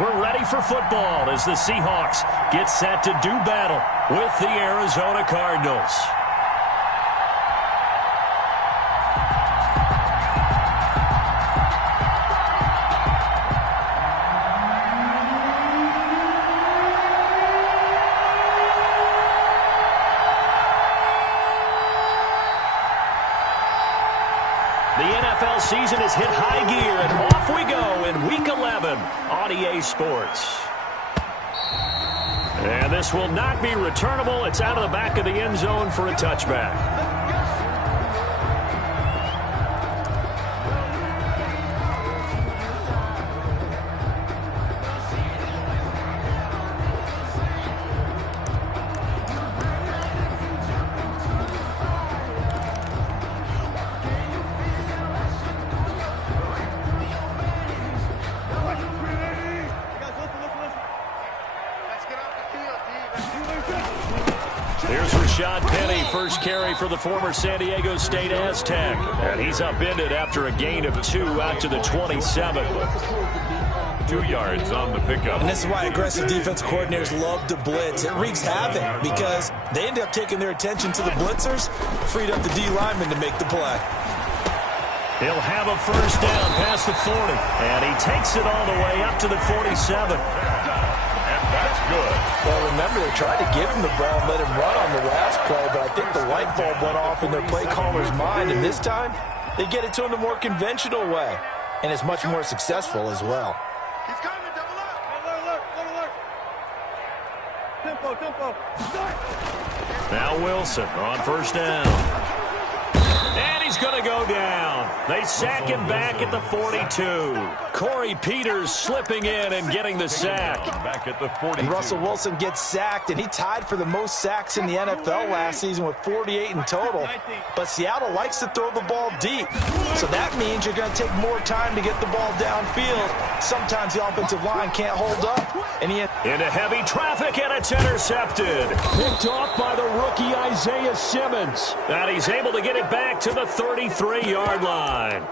We're ready for football as the Seahawks get set to do battle with the Arizona Cardinals. The NFL season has hit high gear, and off we go in Week 11 on EA Sports. And this will not be returnable. It's out of the back of the end zone for a touchback. First carry for the former San Diego State Aztec. And he's upended after a gain of 2 out to the 27. 2 yards on the pickup. And this is why aggressive defense coordinators love to blitz. It wreaks havoc because they end up taking their attention to the blitzers, freed up the D lineman to make the play. He'll have a first down past the 40. And he takes it all the way up to the 47. That's good. Well, remember, they tried to give him the ball and let him run on the last play, but I think the light bulb went off in their play caller's mind, and this time, they get it to him the more conventional way, and it's much more successful as well. He's coming, double up. Alert. Tempo. Now Wilson on first down. And he's going to go down. They sack him back at the 42. Corey Peters slipping in and getting the sack. Back at the 42. And Russell Wilson gets sacked, and he tied for the most sacks in the NFL last season with 48 in total. But Seattle likes to throw the ball deep. So that means you're going to take more time to get the ball downfield. Sometimes the offensive line can't hold up. And into heavy traffic, and it's intercepted. Picked off by the rookie Isaiah Simmons. And he's able to get it back to the 33-yard line.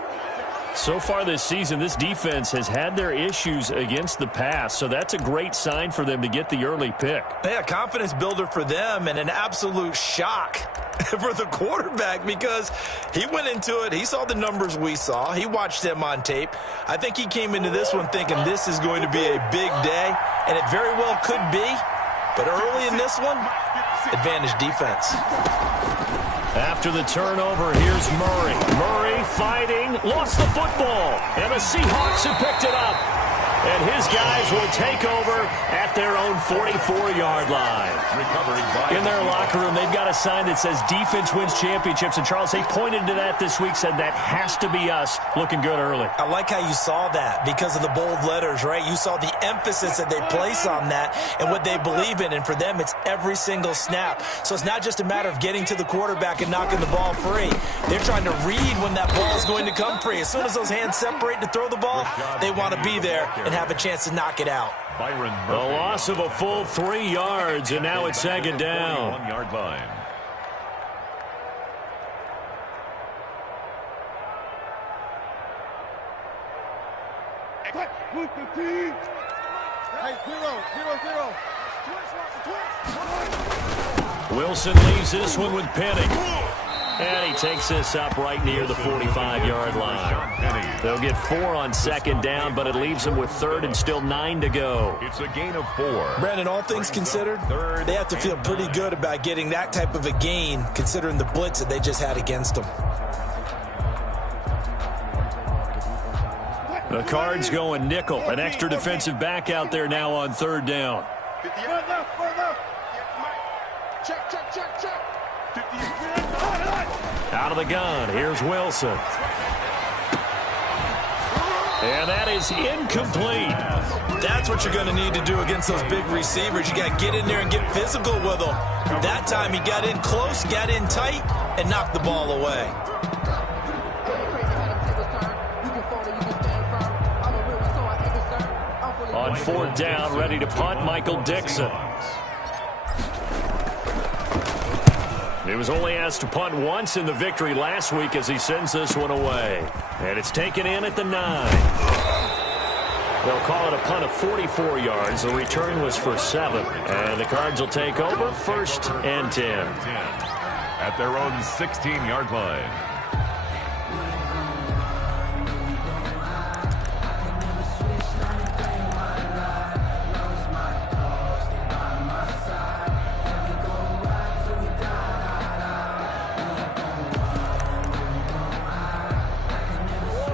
So far this season, this defense has had their issues against the pass, so that's a great sign for them to get the early pick. Yeah, confidence builder for them and an absolute shock for the quarterback because he went into it. He saw the numbers we saw. He watched them on tape. I think he came into this one thinking this is going to be a big day, and it very well could be. But early in this one, advantage defense. After the turnover, here's Murray. Murray fighting, lost the football, and the Seahawks have picked it up. And his guys will take over at their own 44-yard line. In their locker room, they've got a sign that says defense wins championships. And Charles, they pointed to that this week, said that has to be us. Looking good early. I like how you saw that because of the bold letters, right? You saw the emphasis that they place on that and what they believe in. And for them, it's every single snap. So it's not just a matter of getting to the quarterback and knocking the ball free. They're trying to read when that ball is going to come free. As soon as those hands separate to throw the ball, they want to be there and have a chance to knock it out. A loss of a full 3 yards, and now it's second down. 1-yard line. Wilson leaves this one with Penning. And he takes this up right near the 45-yard line. They'll get 4 on second down, but it leaves them with third and still 9 to go. It's a gain of 4. Brandon, all things considered, they have to feel pretty good about getting that type of a gain, considering the blitz that they just had against them. The Cards going nickel. An extra defensive back out there now on third down. Out of the gun, here's Wilson. And that is incomplete. That's what you're going to need to do against those big receivers. You got to get in there and get physical with them. That time he got in close, got in tight, and knocked the ball away. On fourth down, ready to punt, Michael Dixon. He was only asked to punt once in the victory last week as he sends this one away. And it's taken in at the 9. They'll call it a punt of 44 yards. The return was for 7. And the Cards will take over 1st and 10. At their own 16-yard line.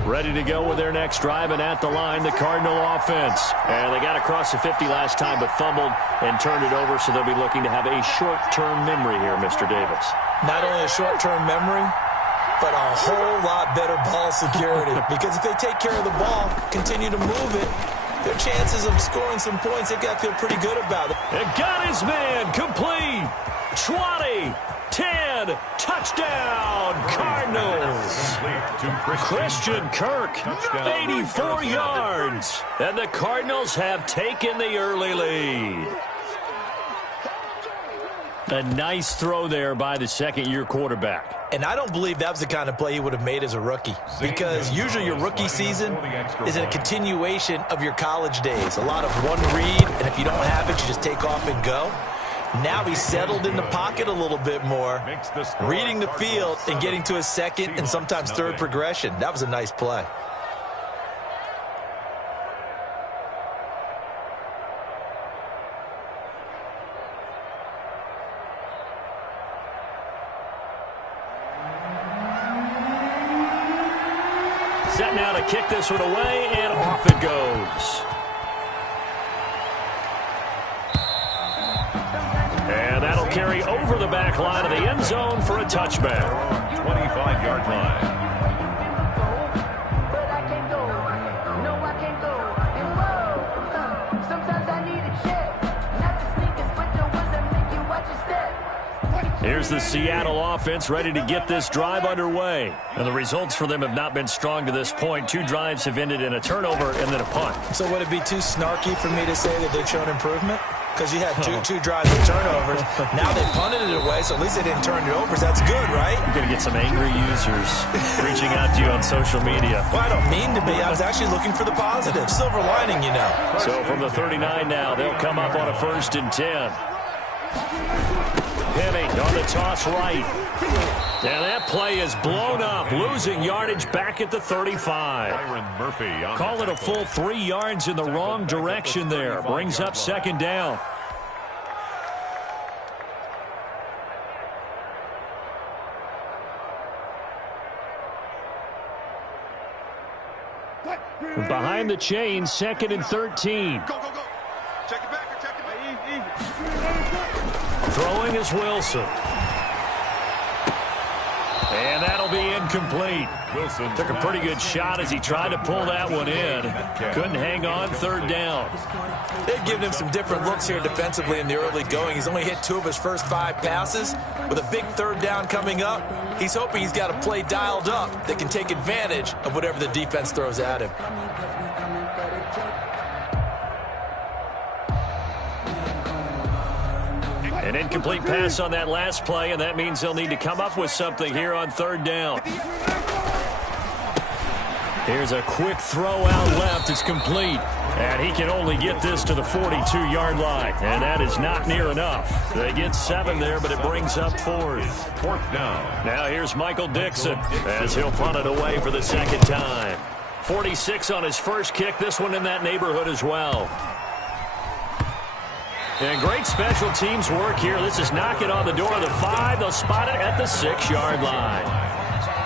Ready to go with their next drive, and at the line, the Cardinal offense. And they got across the 50 last time, but fumbled and turned it over, so they'll be looking to have a short-term memory here, Mr. Davis. Not only a short-term memory, but a whole lot better ball security. Because if they take care of the ball, continue to move it, their chances of scoring some points, they've got to feel pretty good about it. And got his man, complete, 20, 10, touchdown, Cardinals. Christian Kirk, 84 yards. And the Cardinals have taken the early lead. A nice throw there by the second-year quarterback. And I don't believe that was the kind of play he would have made as a rookie. Because usually your rookie season is a continuation of your college days. A lot of one read, and if you don't have it, you just take off and go. Now he's settled in the pocket a little bit more, reading the field and getting to his second and sometimes third progression. That was a nice play. Set now to kick this one away, and off it goes. And that'll carry over the back line of the end zone for a touchback. 25-yard line. Here's the Seattle offense ready to get this drive underway. And the results for them have not been strong to this point. 2 drives have ended in a turnover and then a punt. So would it be too snarky for me to say that they've shown improvement? Because you had two drives with turnovers. Now they punted it away, so at least they didn't turn it over. So that's good, right? You're going to get some angry users reaching out to you on social media. Well, I don't mean to be. I was actually looking for the positive. Silver lining, you know. So from the 39 now, they'll come up on a 1st and 10. Hemming on the toss right. And that play is blown up, losing yardage back at the 35. Call it a full 3 yards in the wrong direction there. Brings up 2nd down. Behind the chain, 2nd and 13. Go, go, go. Check it back. Check it back. Easy. Throwing is Wilson. And that'll be incomplete. Wilson took a pretty good shot as he tried to pull that one in. Couldn't hang on, 3rd down. They've given him some different looks here defensively in the early going. He's only hit 2 of his first 5 passes. With a big 3rd down coming up, he's hoping he's got a play dialed up that can take advantage of whatever the defense throws at him. An incomplete pass on that last play, and that means they'll need to come up with something here on 3rd down. Here's a quick throw out left. It's complete. And he can only get this to the 42-yard line. And that is not near enough. They get 7 there, but it brings up 4th. 4th down. Now here's Michael Dixon as he'll punt it away for the 2nd time. 46 on his first kick. This one in that neighborhood as well. And great special teams work here. This is knocking on the door of the 5. They'll spot it at the 6-yard line.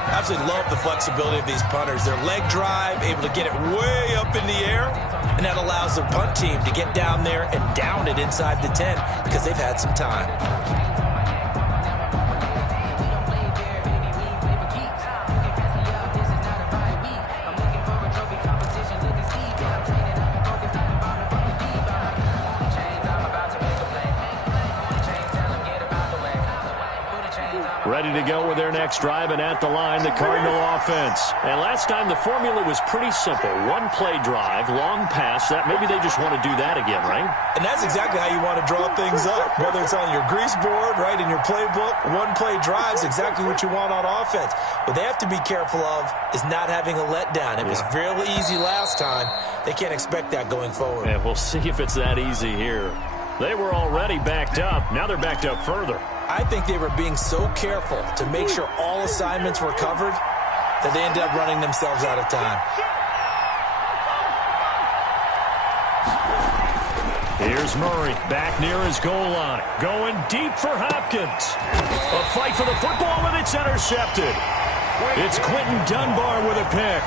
Absolutely love the flexibility of these punters. Their leg drive, able to get it way up in the air, and that allows the punt team to get down there and down it inside the 10 because they've had some time. Ready to go with their next drive, and at the line, the Cardinal offense. And last time, the formula was pretty simple. 1-play drive, long pass. That maybe they just want to do that again, right? And that's exactly how you want to draw things up. Whether it's on your grease board, right, in your playbook, 1-play drive is exactly what you want on offense. What they have to be careful of is not having a letdown. It was really easy last time. They can't expect that going forward. And we'll see if it's that easy here. They were already backed up. Now they're backed up further. I think they were being so careful to make sure all assignments were covered that they ended up running themselves out of time. Here's Murray back near his goal line. Going deep for Hopkins. A fight for the football, and it's intercepted. It's Quentin Dunbar with a pick.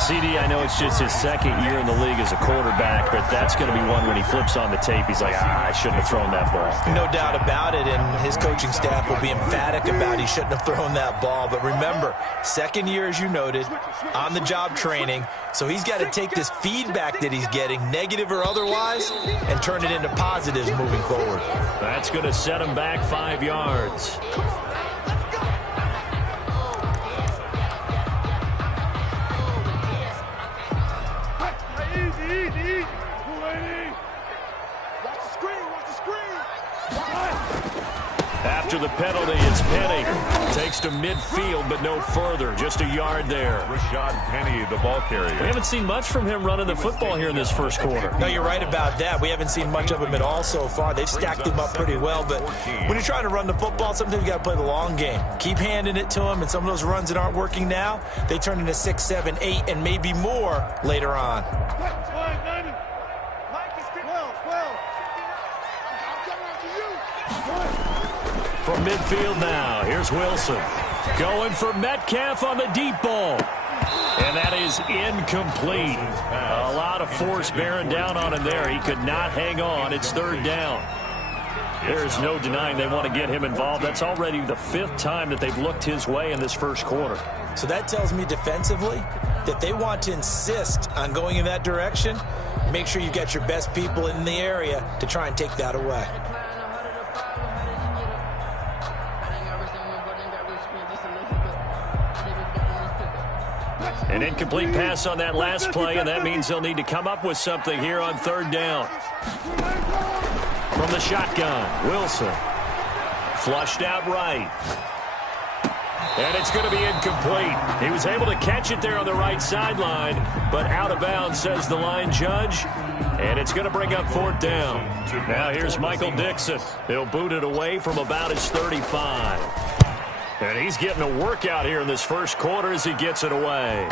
CD, I know it's just his second year in the league as a quarterback, but that's going to be one when he flips on the tape. He's like, I shouldn't have thrown that ball. No doubt about it, and his coaching staff will be emphatic about he shouldn't have thrown that ball. But remember, second year, as you noted, on-the-job training, so he's got to take this feedback that he's getting, negative or otherwise, and turn it into positives moving forward. That's going to set him back 5 yards. After the penalty, it's Penny. Takes to midfield, but no further. Just a yard there. Rashad Penny, the ball carrier. We haven't seen much from him running the football here in this first quarter. No, you're right about that. We haven't seen much of him at all so far. They've stacked him up pretty well, but when you're trying to run the football, sometimes you got to play the long game. Keep handing it to him, and some of those runs that aren't working now, they turn into 6, 7, 8, and maybe more later on. From midfield now, here's Wilson. Going for Metcalf on the deep ball. And that is incomplete. A lot of force bearing down on him there. He could not hang on. It's third down. There's no denying they want to get him involved. That's already the 5th time that they've looked his way in this first quarter. So that tells me defensively that they want to insist on going in that direction. Make sure you get your best people in the area to try and take that away. An incomplete pass on that last play, and that means they'll need to come up with something here on third down. From the shotgun, Wilson. Flushed out right. And it's going to be incomplete. He was able to catch it there on the right sideline, but out of bounds, says the line judge. And it's going to bring up fourth down. Now here's Michael Dixon. He'll boot it away from about his 35. And he's getting a workout here in this first quarter as he gets it away.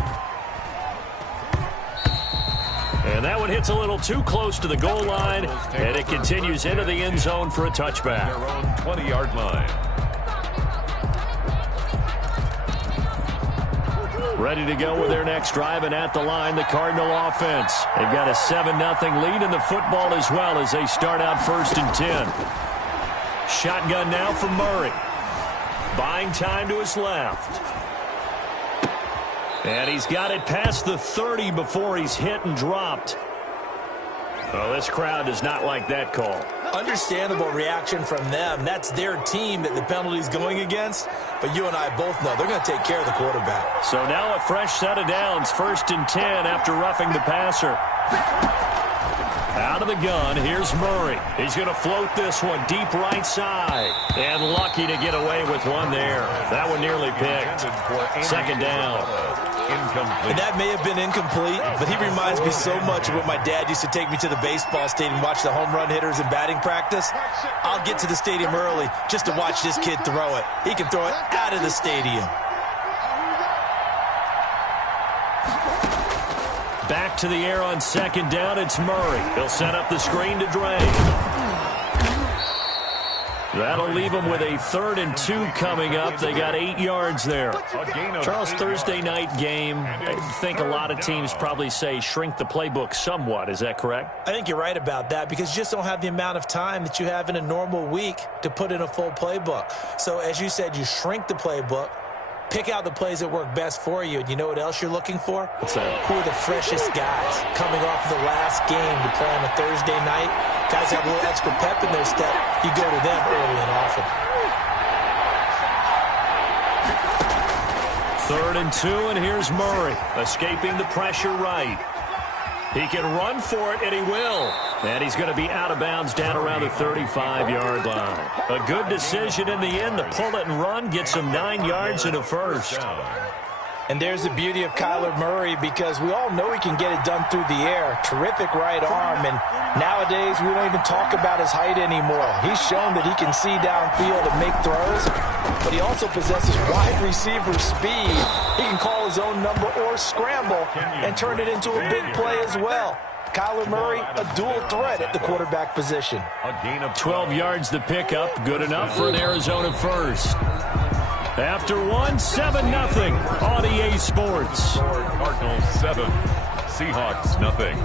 And that one hits a little too close to the goal line, and it continues into the end zone for a touchback. Their own 20-yard line. Ready to go with their next drive, and at the line, the Cardinal offense. They've got a 7-0 lead in the football as well as they start out 1st and 10. Shotgun now for Murray. Buying time to his left. And he's got it past the 30 before he's hit and dropped. Well, this crowd does not like that call. Understandable reaction from them. That's their team that the penalty's going against. But you and I both know they're going to take care of the quarterback. So now a fresh set of downs. 1st and 10 after roughing the passer. Out of the gun, here's Murray. He's going to float this one deep right side. And lucky to get away with one there. That one nearly picked. 2nd down. Incomplete. And that may have been incomplete, but he reminds me so much of when my dad used to take me to the baseball stadium and watch the home run hitters in batting practice. I'll get to the stadium early just to watch this kid throw it. He can throw it out of the stadium. Back to the air on 2nd down, it's Murray. He'll set up the screen to Dre. That'll leave them with a 3rd and 2 coming up. They got 8 yards there. Charles, Thursday night game, I think a lot of teams probably say shrink the playbook somewhat. Is that correct? I think you're right about that because you just don't have the amount of time that you have in a normal week to put in a full playbook. So as you said, you shrink the playbook. Pick out the plays that work best for you. And you know what else you're looking for? What's that? Who are the freshest guys coming off of the last game to play on a Thursday night? Guys have a little extra pep in their step. You go to them early and often. 3rd and 2, and here's Murray. Escaping the pressure right. He can run for it, and he will. And he's going to be out of bounds down around the 35-yard line. A good decision in the end to pull it and run, get some 9 yards and a first. And there's the beauty of Kyler Murray, because we all know he can get it done through the air. Terrific right arm, and nowadays we don't even talk about his height anymore. He's shown that he can see downfield and make throws, but he also possesses wide receiver speed. He can call his own number or scramble and turn it into a big play as well. Kyler Murray, a dual threat at the quarterback position. A gain of 12 yards the pickup, good enough for an Arizona first. After 7-0 on EA Sports. Cardinals 7, Seahawks nothing.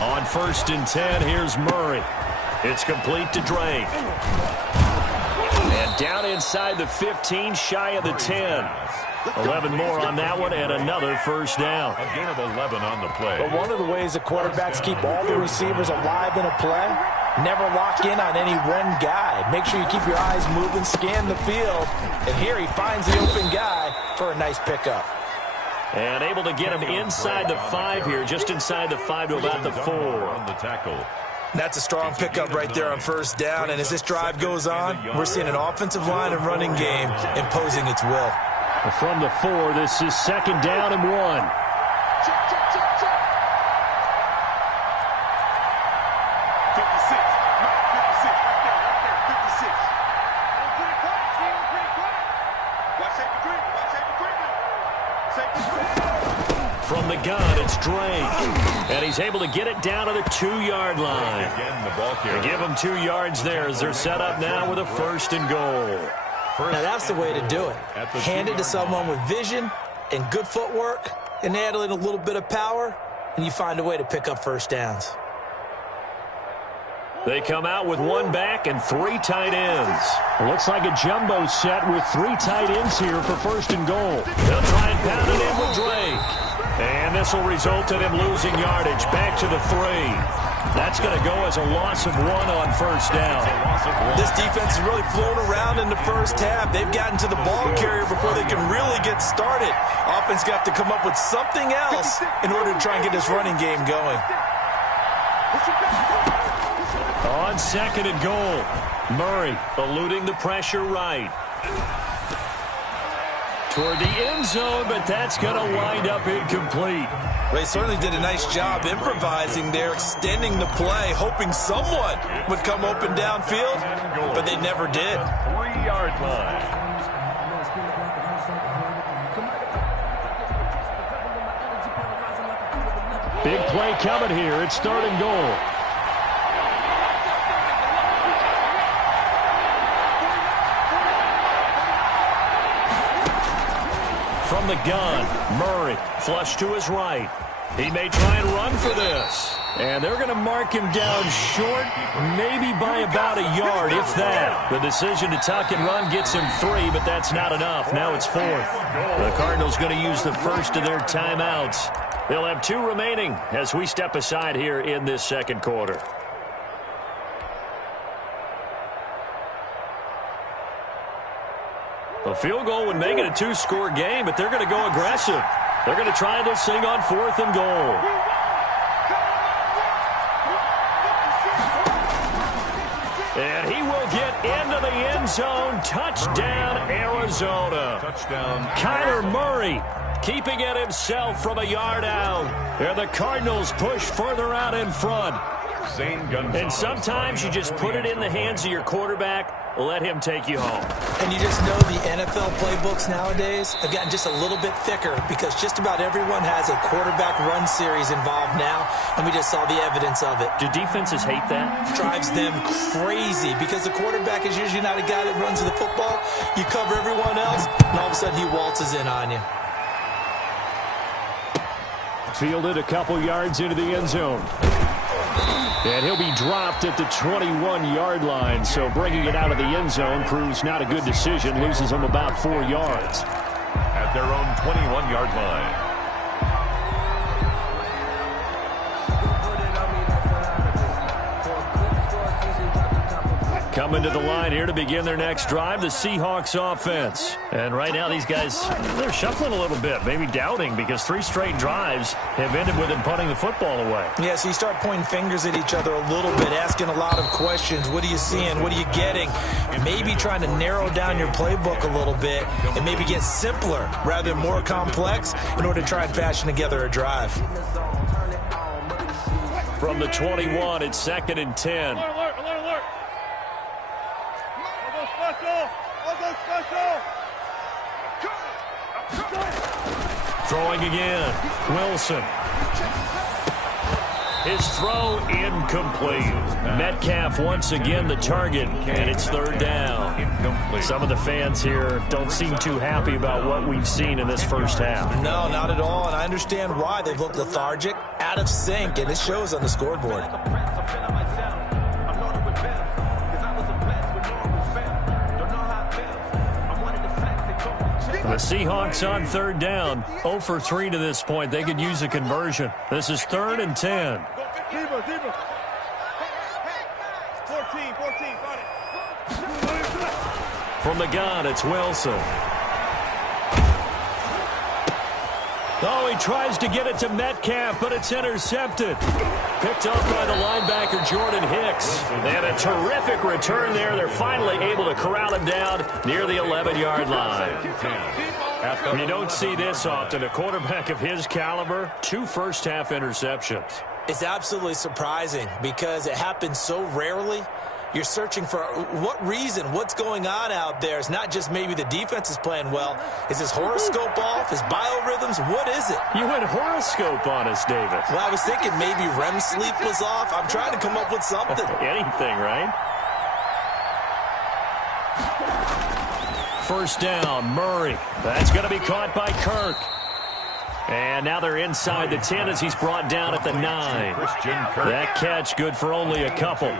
On 1st and 10, here's Murray. It's complete to Drake. And down inside the 15, shy of the 10. 11 more on that one, and another first down. A gain of 11 on the play. But one of the ways that quarterbacks keep all the receivers alive in a play, never lock in on any one guy. Make sure you keep your eyes moving, scan the field. And here he finds the open guy for a nice pickup. And able to get him inside the 5 here, just inside the 5 to about the 4. On the tackle. That's a strong pickup right there on first down. And as this drive goes on, we're seeing an offensive line and running game imposing its will. From the 4, this is 2nd down and 1. Check, check, check, check. 56. Mike, 56. Right there. 56. Pretty quiet, team. Pretty quiet. Watch safety green. Watch safety green. Safety green. From the gun, it's Drake. And he's able to get it down to the 2-yard line. Again, the ball carrier. They give him 2 yards there as they're set up now with a 1st and goal. Now that's the way to do it. Hand it to someone with vision and good footwork, and add in a little bit of power, and you find a way to pick up first downs. They come out with 1 back and 3 tight ends. Looks like a jumbo set with 3 tight ends here for 1st and goal. They'll try and pound it in with Drake. And this will result in him losing yardage back to the 3. That's going to go as a loss of 1 on first down. This defense has really flown around in the first half. They've gotten to the ball carrier before they can really get started. Offense got to come up with something else in order to try and get this running game going. On 2nd and goal, Murray eluding the pressure right. Toward the end zone, but that's going to wind up incomplete. They certainly did a nice job improvising there, extending the play, hoping someone would come open downfield, but they never did. 3-yard line. Big play coming here. It's 3rd and goal. From the gun, Murray, flush to his right. He may try and run for this. And they're going to mark him down short, maybe by about a yard, if that. The decision to tuck and run gets him 3, but that's not enough. Now it's 4th. The Cardinals going to use the first of their timeouts. They'll have 2 remaining as we step aside here in this 2nd quarter. A field goal would make it a 2-score game, but they're going to go aggressive. They're going to try this thing on 4th and goal. And he will get into the end zone. Touchdown, Arizona. Touchdown. Kyler Murray keeping it himself from a yard out. And the Cardinals push further out in front. And sometimes you just put it in the hands of your quarterback, let him take you home. And you just know the NFL playbooks nowadays have gotten just a little bit thicker because just about everyone has a quarterback run series involved now, and we just saw the evidence of it. Do defenses hate that? Drives them crazy because the quarterback is usually not a guy that runs the football. You cover everyone else, and all of a sudden he waltzes in on you. Fielded a couple yards into the end zone. And he'll be dropped at the 21-yard line. So bringing it out of the end zone proves not a good decision. Loses him about 4 yards. At their own 21-yard line. Coming to the line here to begin their next drive, the Seahawks offense. And right now these guys, they're shuffling a little bit, maybe doubting, because 3 straight drives have ended with them punting the football away. Yeah, so you start pointing fingers at each other a little bit, asking a lot of questions. What are you seeing? What are you getting? Maybe trying to narrow down your playbook a little bit and maybe get simpler rather than more complex in order to try and fashion together a drive. From the 21, it's 2nd and 10. Alert, alert, alert, alert. I'll go special. I'll go special. Throwing again. Wilson. His throw incomplete. Metcalf once again the target, and it's 3rd down. Incomplete. Some of the fans here don't seem too happy about what we've seen in this first half. No, not at all, and I understand why. They've looked lethargic, out of sync, and it shows on the scoreboard. The Seahawks on 3rd down. 0 for 3 to this point. They could use a conversion. This is 3rd and 10. Zebra, zebra. 14, got it. From the gun, it's Wilson. Oh, he tries to get it to Metcalf, but it's intercepted. Picked up by the linebacker, Jordan Hicks. And a terrific return there. They're finally able to corral him down near the 11-yard line. You don't see this often. A quarterback of his caliber, 2 first-half interceptions. It's absolutely surprising because it happens so rarely. You're searching for what reason, what's going on out there. It's not just maybe the defense is playing well. Is his horoscope off? His biorhythms? What is it? You went horoscope on us, David. Well, I was thinking maybe REM sleep was off. I'm trying to come up with something. Anything, right? First down, Murray. That's going to be caught by Kirk. And now they're inside the 10 as he's brought down at the 9. That catch good for only a couple.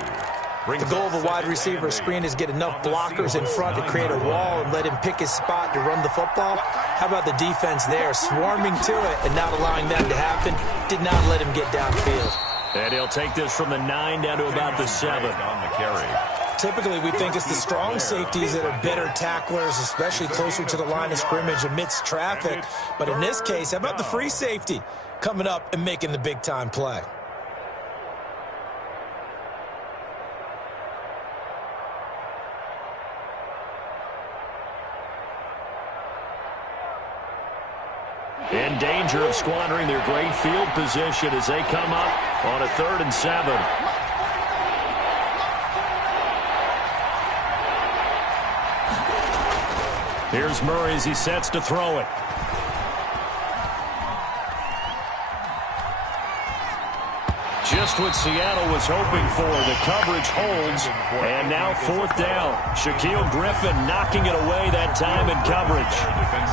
The goal of a wide receiver screen is get enough blockers in front to create a wall and let him pick his spot to run the football. How about the defense there, swarming to it and not allowing that to happen? Did not let him get downfield. And he'll take this from the 9 down to about the 7. On the carry. Typically, we think it's the strong safeties that are better tacklers, especially closer to the line of scrimmage amidst traffic. But in this case, how about the free safety coming up and making the big-time play? In danger of squandering their great field position as they come up on a 3rd and 7. Here's Murray as he sets to throw it. Just what Seattle was hoping for. The coverage holds, and now 4th down. Shaquille Griffin knocking it away that time in coverage.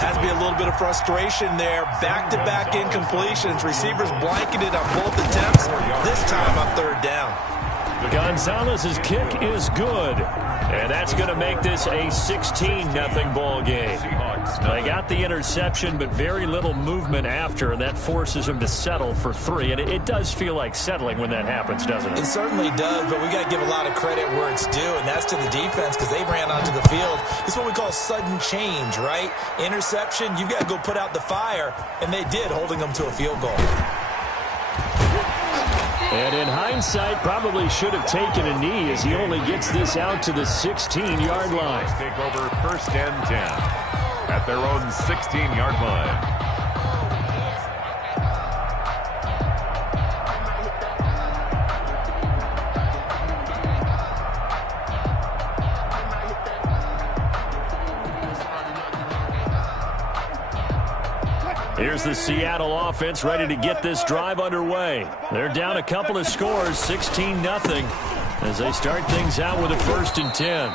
Has to be a little bit of frustration there. Back-to-back incompletions. Receivers blanketed on both attempts, this time on 3rd down. Gonzalez's kick is good, and that's going to make this a 16-0 ball game. They got the interception, but very little movement after, and that forces him to settle for 3. And it does feel like settling when that happens, doesn't it? It certainly does, but we got to give a lot of credit where it's due, and that's to the defense because they ran onto the field. It's what we call sudden change, right? Interception, you got to go put out the fire, and they did, holding them to a field goal. And in hindsight, probably should have taken a knee as he only gets this out to the 16-yard line. Take over 1st and 10 at their own 16-yard line. Here's the Seattle offense ready to get this drive underway. They're down a couple of scores, 16-0, as they start things out with a 1st and 10.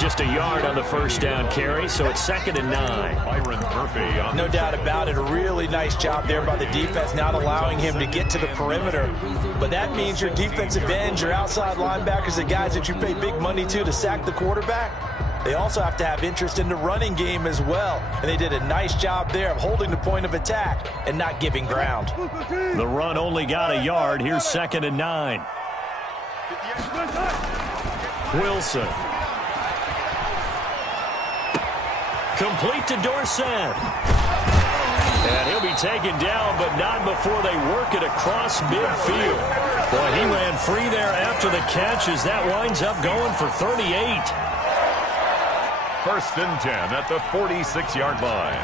Just a yard on the first down carry, so it's 2nd and 9. Byron Murphy on No doubt about it. A really nice job there by the defense, not allowing him to get to the perimeter. But that means your defensive ends, your outside linebackers, the guys that you pay big money to sack the quarterback, they also have to have interest in the running game as well. And they did a nice job there of holding the point of attack and not giving ground. The run only got a yard. Here's 2nd and 9. Wilson. Complete to Dorsett. And he'll be taken down, but not before they work it across midfield. Boy, he ran free there after the catch as that winds up going for 38. 1st and 10 at the 46-yard line.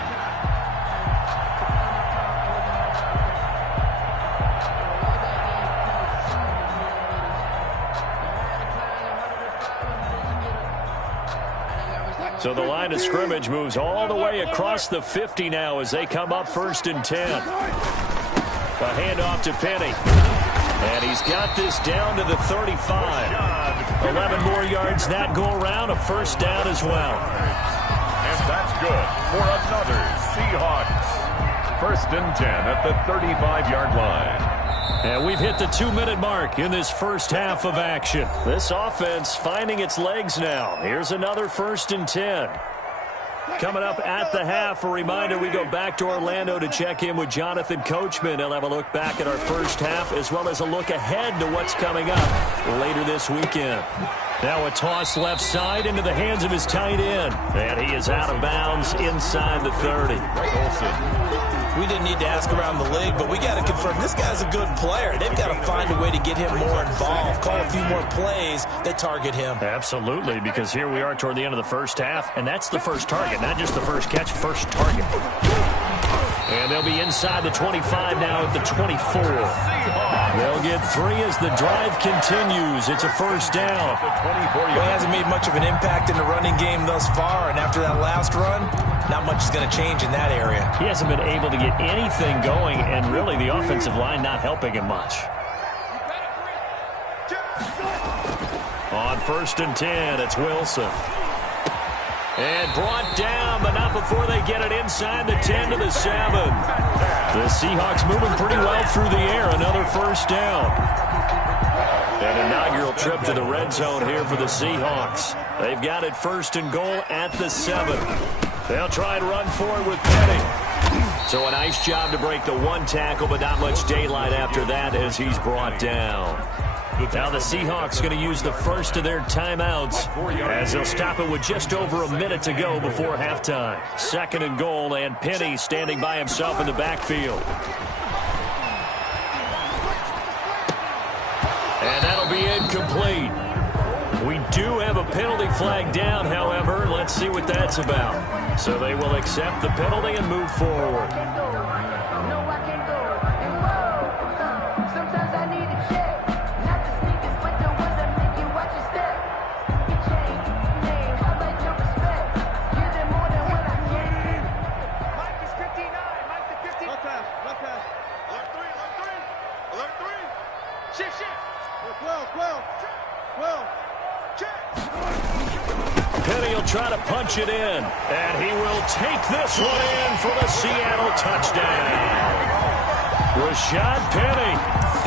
So the line of scrimmage moves all the way across the 50 now as they come up 1st and 10. A handoff to Penny. And he's got this down to the 35. 11 more yards that go around, a 1st down as well. And that's good for another Seahawks. 1st and 10 at the 35-yard line. And we've hit the 2-minute mark in this first half of action. This offense finding its legs now. Here's another 1st and 10. Coming up at the half, a reminder, we go back to Orlando to check in with Jonathan Coachman. He'll have a look back at our first half as well as a look ahead to what's coming up later this weekend. Now a toss left side into the hands of his tight end. And he is out of bounds inside the 30. We didn't need to ask around the league, but we got to confirm this guy's a good player. They've got to find a way to get him more involved, call a few more plays that target him. Absolutely, because here we are toward the end of the first half, and that's the first target, not just the first catch, first target. And they'll be inside the 25 now at the 24. They'll get 3 as the drive continues. It's a 1st down. Well, he hasn't made much of an impact in the running game thus far, and after that last run, not much is going to change in that area. He hasn't been able to get anything going, and really the offensive line not helping him much. On 1st and 10, it's Wilson. And brought down, but not before they get it inside the 10 to the 7. The Seahawks moving pretty well through the air. Another 1st down. An inaugural trip to the red zone here for the Seahawks. They've got it 1st and goal at the 7. They'll try and run forward with Penny. So a nice job to break the 1 tackle, but not much daylight after that as he's brought down. Now the Seahawks going to use the first of their timeouts as they'll stop it with just over a minute to go before halftime. 2nd and goal, and Penny standing by himself in the backfield. And that'll be incomplete. We do have a penalty flag down, however. Let's see what that's about. So they will accept the penalty and move forward. Penny will try to punch it in, and he will take this one in for the Seattle touchdown. Rashad Penny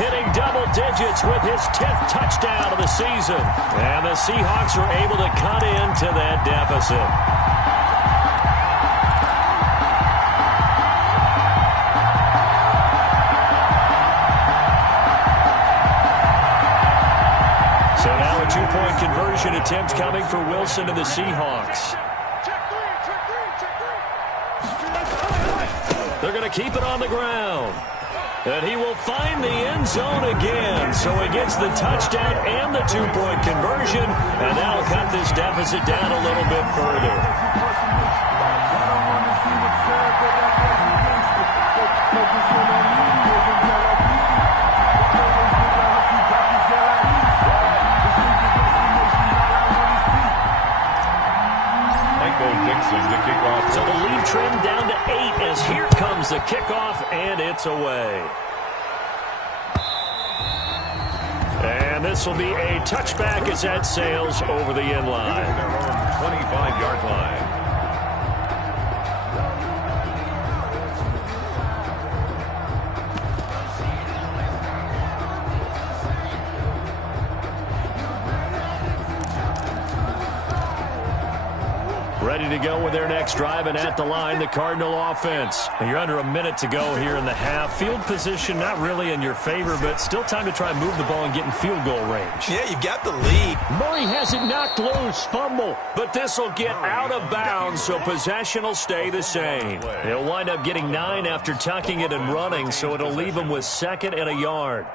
hitting double digits with his 10th touchdown of the season, and the Seahawks are able to cut into that deficit. Two-point conversion attempt coming for Wilson and the Seahawks. They're going to keep it on the ground. And he will find the end zone again. So he gets the touchdown and the two-point conversion. And that'll cut this deficit down a little bit further. So the lead trimmed down to 8 as here comes the kickoff, and it's away. And this will be a touchback as that sails over the end line. 25-yard line. Ready to go with their next drive, and at the line, the Cardinal offense. And you're under a minute to go here in the half. Field position not really in your favor, but still time to try and move the ball and get in field goal range. Yeah, you've got the lead. Murray has it knocked loose, fumble. But this will get out of bounds, so possession will stay the same. He'll wind up getting 9 after tucking it and running, so it'll leave him with 2nd and a yard.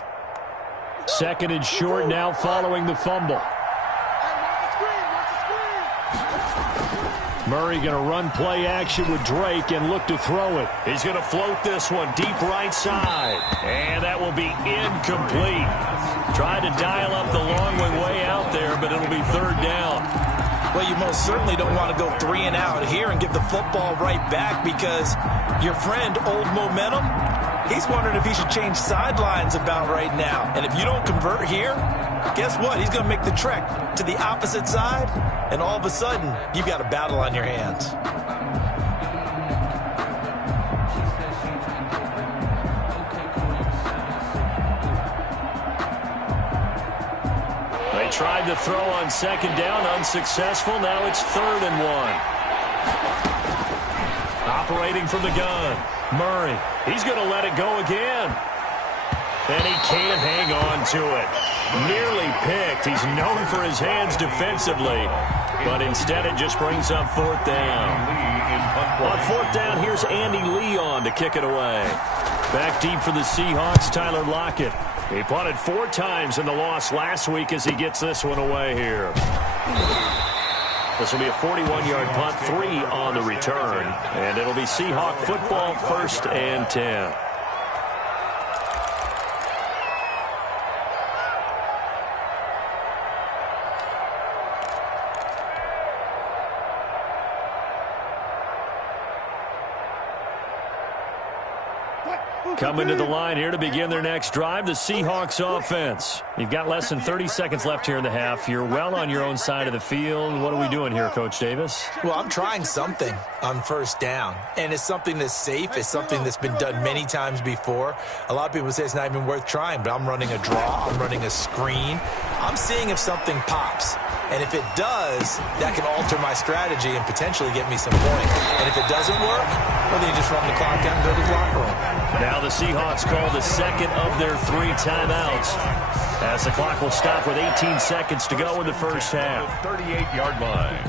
2nd and short now following the fumble. Murray going to run play action with Drake and look to throw it. He's going to float this one deep right side. And that will be incomplete. Tried to dial up the long way out there, but it'll be 3rd down. Well, you most certainly don't want to go 3 and out here and give the football right back, because your friend, Old Momentum, he's wondering if he should change sidelines about right now. And if you don't convert here, guess what? He's going to make the trek to the opposite side, and all of a sudden, you've got a battle on your hands. They tried to throw on 2nd down, unsuccessful. Now it's 3rd and 1. Operating from the gun, Murray. He's going to let it go again. And he can't hang on to it. Nearly picked. He's known for his hands defensively, but instead it just brings up 4th down. On 4th down, here's Andy Lee on to kick it away. Back deep for the Seahawks, Tyler Lockett. He punted 4 times in the loss last week as he gets this one away here. This will be a 41-yard punt, 3 on the return, and it'll be Seahawk football, 1st and 10. Coming to the line here to begin their next drive, the Seahawks offense. You've got less than 30 seconds left here in the half. You're well on your own side of the field. What are we doing here, Coach Davis? Well, I'm trying something on 1st down, and it's something that's safe. It's something that's been done many times before. A lot of people say it's not even worth trying, but I'm running a draw. I'm running a screen. I'm seeing if something pops. And if it does, that can alter my strategy and potentially get me some points. And if it doesn't work, well, then you just run the clock out and go to the locker room. Now the Seahawks call the 2nd of their 3 timeouts, as the clock will stop with 18 seconds to go in the first half. 38-yard line.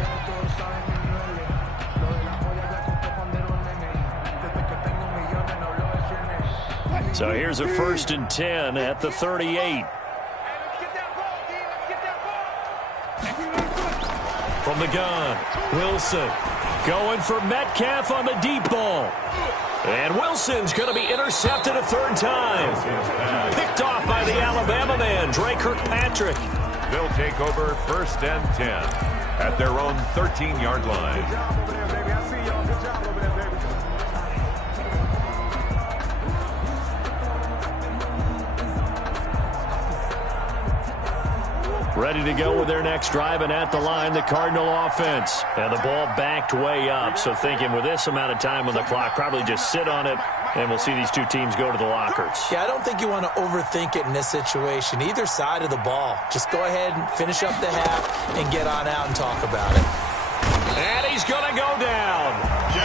So here's a 1st and 10 at the 38. From the gun, Wilson going for Metcalf on the deep ball. And Wilson's going to be intercepted a 3rd time. Picked off by the Alabama man, Drake Kirkpatrick. They'll take over 1st and 10 at their own 13-yard line. Ready to go with their next drive, and at the line, the Cardinal offense. And the ball backed way up, so thinking with this amount of time on the clock, probably just sit on it, and we'll see these 2 teams go to the lockers. Yeah, I don't think you want to overthink it in this situation. Either side of the ball. Just go ahead and finish up the half and get on out and talk about it. And he's going to go down.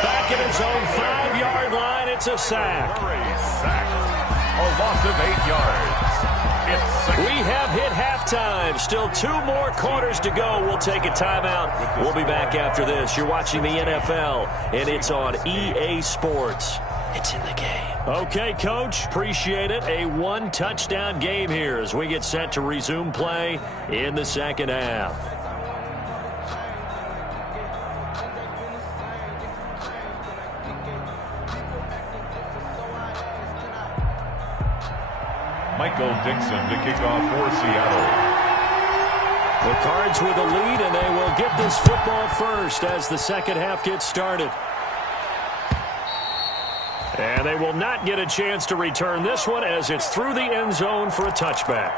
Back at his own 5-yard line, it's a sack. A loss of 8 yards. We have hit halftime. Still 2 more quarters to go. We'll take a timeout. We'll be back after this. You're watching the NFL, and it's on EA Sports. It's in the game. Okay, Coach. Appreciate it. A 1-touchdown game here as we get set to resume play in the second half. Michael Dixon to kick off for Seattle. The Cards with a lead, and they will get this football first as the second half gets started. And they will not get a chance to return this one as it's through the end zone for a touchback.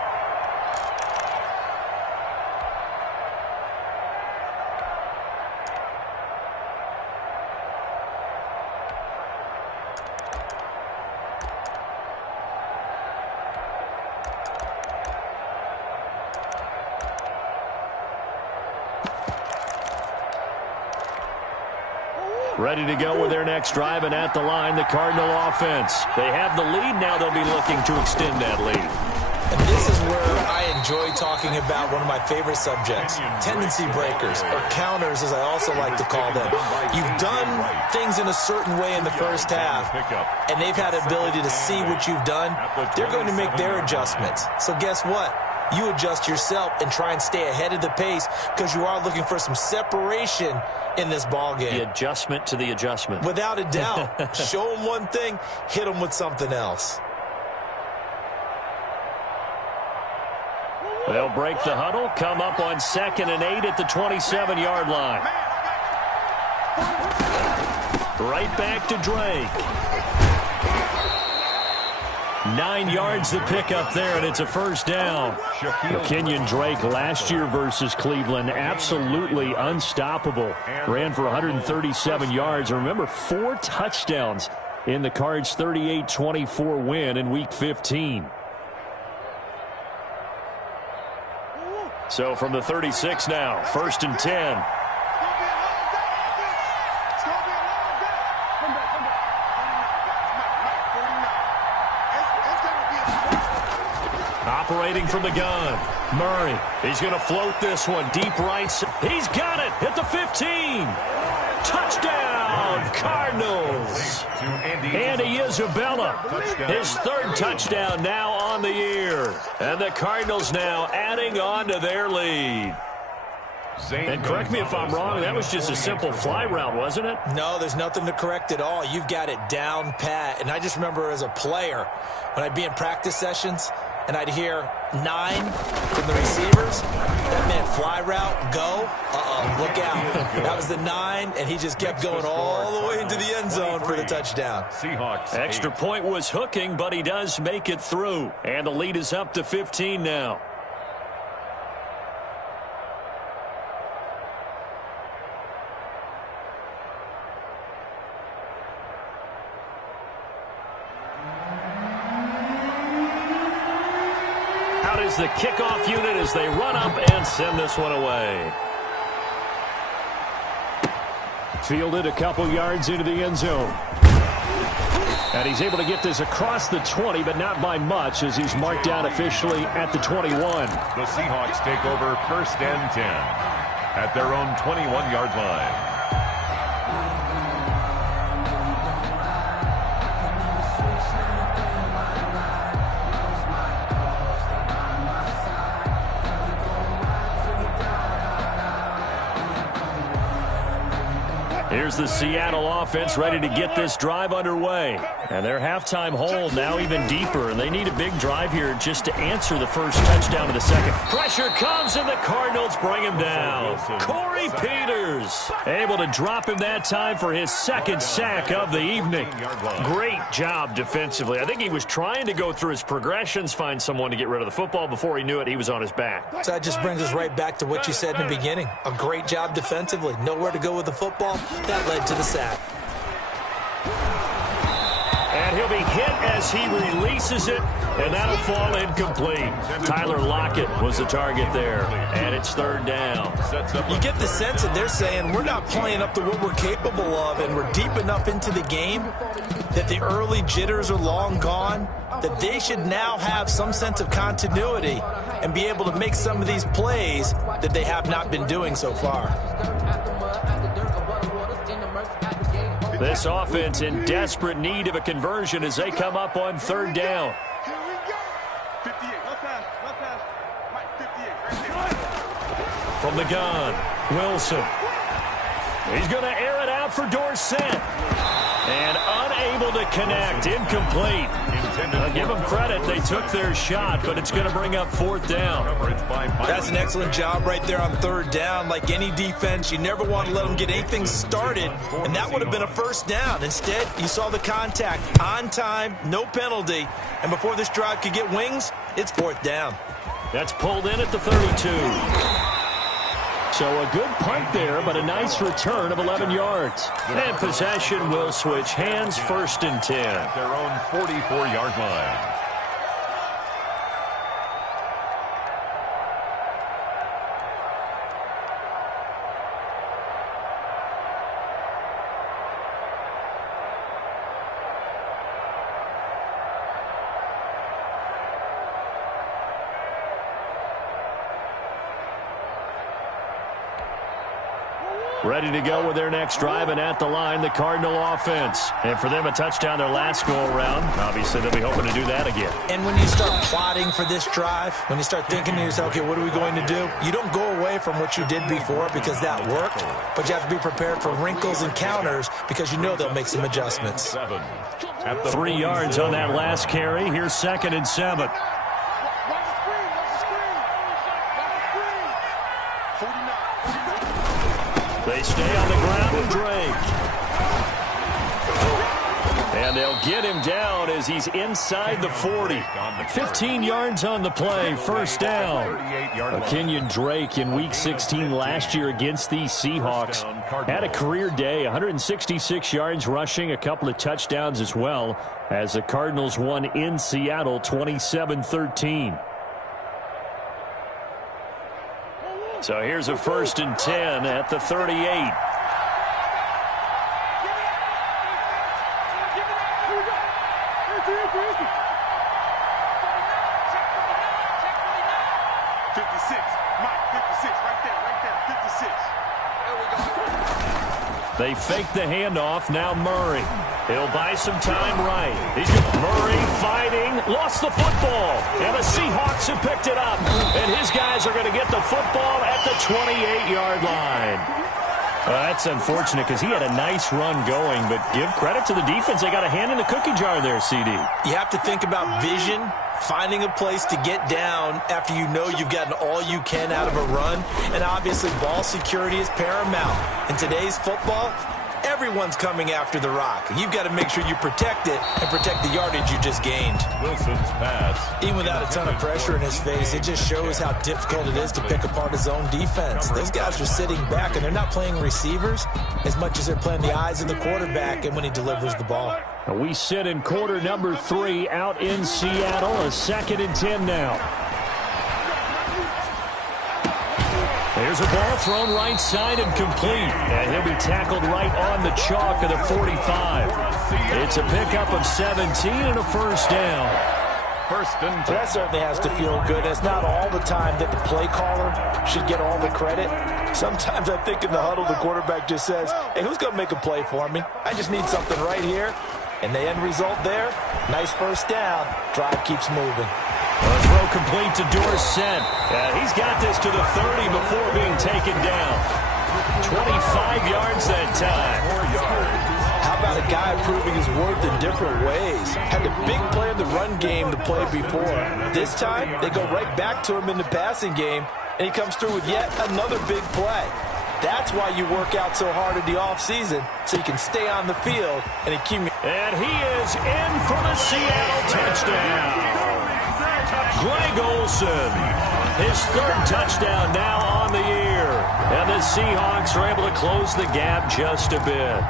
Ready to go with their next drive, and at the line, the Cardinal offense. They have the lead. Now they'll be looking to extend that lead. And this is where I enjoy talking about one of my favorite subjects, tendency breakers, or counters, as I also like to call them. You've done things in a certain way in the first half, and they've had the ability to see what you've done. They're going to make their adjustments. So guess what? You adjust yourself and try and stay ahead of the pace because you are looking for some separation in this ball game. The adjustment to the adjustment. Without a doubt. Show them one thing, hit them with something else. They'll break the huddle, come up on 2nd and 8 at the 27-yard line. Right back to Drake. 9 yards to pick up there, and it's a first down. Kenyon Drake last year versus Cleveland, absolutely unstoppable. Ran for 137 yards. And remember, 4 touchdowns in the Cards' 38-24 win in Week 15. So from the 36 now, 1st and 10. Operating from the gun, Murray. He's going to float this one deep right. He's got it at the 15. Touchdown, Cardinals. Andy Isabella, his 3rd touchdown now on the year. And the Cardinals now adding on to their lead. And correct me if I'm wrong, that was just a simple fly route, wasn't it? No, there's nothing to correct at all. You've got it down pat. And I just remember as a player, when I'd be in practice sessions, and I'd hear 9 from the receivers. That meant fly route, go. Look out. That was the 9, and he just kept going all the way into the end zone for the touchdown. Seahawks. Extra point was hooking, but he does make it through. And the lead is up to 15 now. Is the kickoff unit as they run up and send this one away. Fielded a couple yards into the end zone. And he's able to get this across the 20, but not by much as he's marked down officially at the 21. The Seahawks take over 1st and 10 at their own 21-yard line. Here's the Seattle offense ready to get this drive underway. And their halftime hole now even deeper, and they need a big drive here just to answer the first touchdown of the second. Pressure comes, and the Cardinals bring him down. Corey Peters able to drop him that time for his 2nd sack of the evening. Great job defensively. I think he was trying to go through his progressions, find someone to get rid of the football. Before he knew it, he was on his back. So that just brings us right back to what you said in the beginning. A great job defensively. Nowhere to go with the football. That led to the sack. And he'll be hit as he releases it, and that'll fall incomplete. Tyler Lockett was the target there, and it's 3rd down. You get the sense that they're saying we're not playing up to what we're capable of, and we're deep enough into the game that the early jitters are long gone, that they should now have some sense of continuity and be able to make some of these plays that they have not been doing so far. This offense in desperate need of a conversion as they come up on 3rd down. Here we go. 58. Left pass. Mike, 58. Right there. From the gun, Wilson. He's going to air it out for Dorsett. And unable to connect. Incomplete. I'll give them credit. They took their shot, but it's going to bring up 4th down. That's an excellent job right there on 3rd down. Like any defense, you never want to let them get anything started, and that would have been a 1st down. Instead, you saw the contact on time, no penalty, and before this drive could get wings, it's 4th down. That's pulled in at the 32. So a good punt there, but a nice return of 11 yards. And possession will switch hands, 1st and 10. At their own 44-yard line. Ready to go with their next drive, and at the line, the Cardinal offense. And for them, a touchdown their last go-around. Obviously, they'll be hoping to do that again. And when you start plotting for this drive, when you start thinking to yourself, okay, what are we going to do? You don't go away from what you did before because that worked, but you have to be prepared for wrinkles and counters because you know they'll make some adjustments. 3 yards on that last carry. Here's 2nd and 7. They stay on the ground with Drake. And they'll get him down as he's inside the 40. 15 yards on the play, first down. Kenyon Drake in Week 16 last year against these Seahawks had a career day, 166 yards rushing, a couple of touchdowns as well, as the Cardinals won in Seattle 27-13. So here's a 1st and 10 at the 38. They fake the handoff. Now Murray. He'll buy some time right. Murray fighting. Lost the football. And the Seahawks have picked it up. And his guys are going to get the football at the 28-yard line. That's unfortunate because he had a nice run going, but give credit to the defense. They got a hand in the cookie jar there, CD. You have to think about vision, finding a place to get down after you know you've gotten all you can out of a run, and obviously ball security is paramount. In today's football, everyone's coming after the rock. You've got to make sure you protect it and protect the yardage you just gained. Wilson's pass. Even without a ton of pressure in his face, it just shows how difficult it is to pick apart his own defense. Those guys are sitting back, and they're not playing receivers as much as they're playing the eyes of the quarterback and when he delivers the ball. We sit in quarter number 3 out in Seattle, a 2nd and 10 now. There's a ball thrown right side and complete. And he'll be tackled right on the chalk of the 45. It's a pickup of 17 and a first down. 1st and 10. That certainly has to feel good. It's not all the time that the play caller should get all the credit. Sometimes I think in the huddle the quarterback just says, hey, who's going to make a play for me? I just need something right here. And the end result there, nice first down. Drive keeps moving. A throw complete to Dorsett. He's got this to the 30 before being taken down. 25 yards that time. How about a guy proving his worth in different ways? Had a big play in the run game the play before. This time, they go right back to him in the passing game, and he comes through with yet another big play. That's why you work out so hard in the offseason, so you can stay on the field and accumulate. And he is in for the Seattle touchdown. Greg Olsen, his 3rd touchdown now on the year. And the Seahawks are able to close the gap just a bit.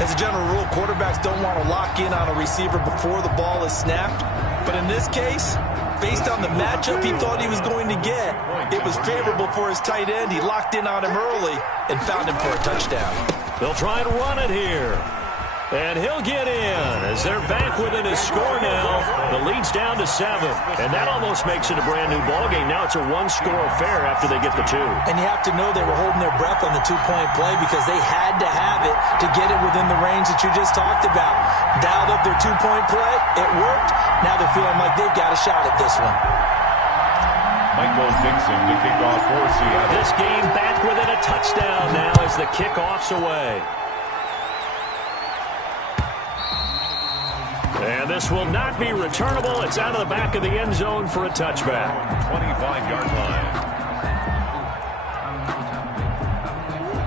As a general rule, quarterbacks don't want to lock in on a receiver before the ball is snapped. But in this case, based on the matchup he thought he was going to get, it was favorable for his tight end. He locked in on him early and found him for a touchdown. They'll try and run it here. And he'll get in as they're back within a score now. The lead's down to 7. And that almost makes it a brand new ballgame. Now it's a 1-score affair after they get the 2. And you have to know they were holding their breath on the 2-point play because they had to have it to get it within the range that you just talked about. Dialed up their 2-point play. It worked. Now they're feeling like they've got a shot at this one. Michael Dixon to kick off for Seattle. This game back within a touchdown now as the kickoff's away. And this will not be returnable. It's out of the back of the end zone for a touchback. 25-yard line.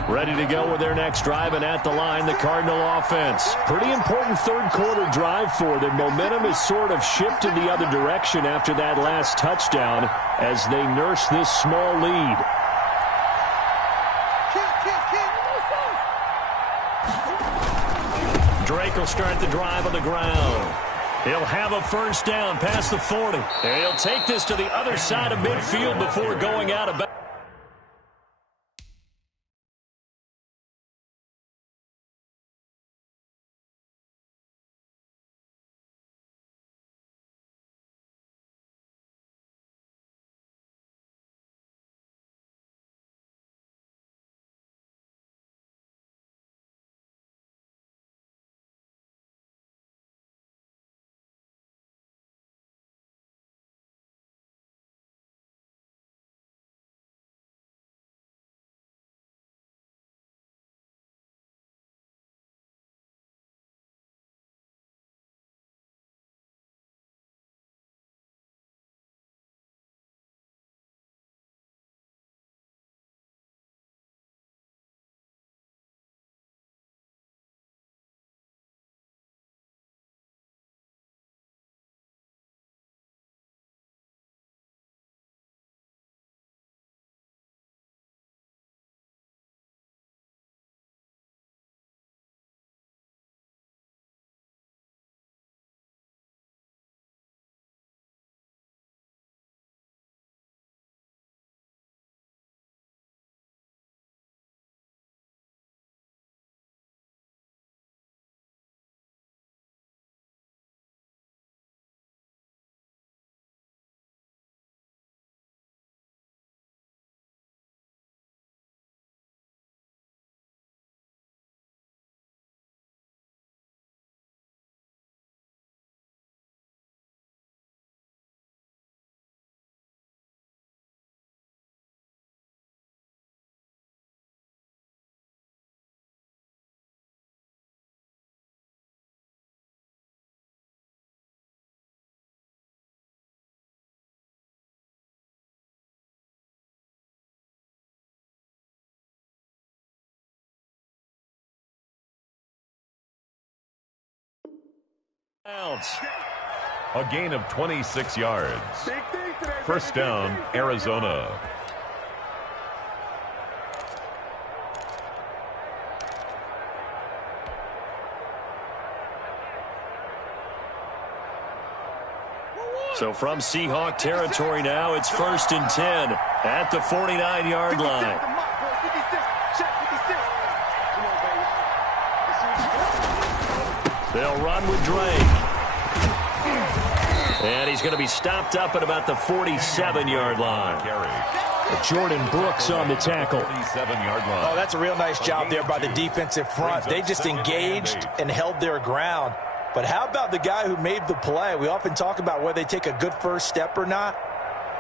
Ready to go with their next drive, and at the line, the Cardinal offense. Pretty important 3rd quarter drive for them. Momentum has sort of shifted the other direction after that last touchdown as they nurse this small lead. Drake will start the drive on the ground. He'll have a first down past the 40. And he'll take this to the other side of midfield before going out of bounds. A gain of 26 yards. First down, Arizona. So from Seahawk territory now, it's 1st and 10 at the 49-yard line. They'll run with Drake. And he's going to be stopped up at about the 47-yard line. Jordan Brooks on the tackle. 47-yard line. Oh, that's a real nice job there by the defensive front. They just engaged and held their ground. But how about the guy who made the play? We often talk about whether they take a good first step or not.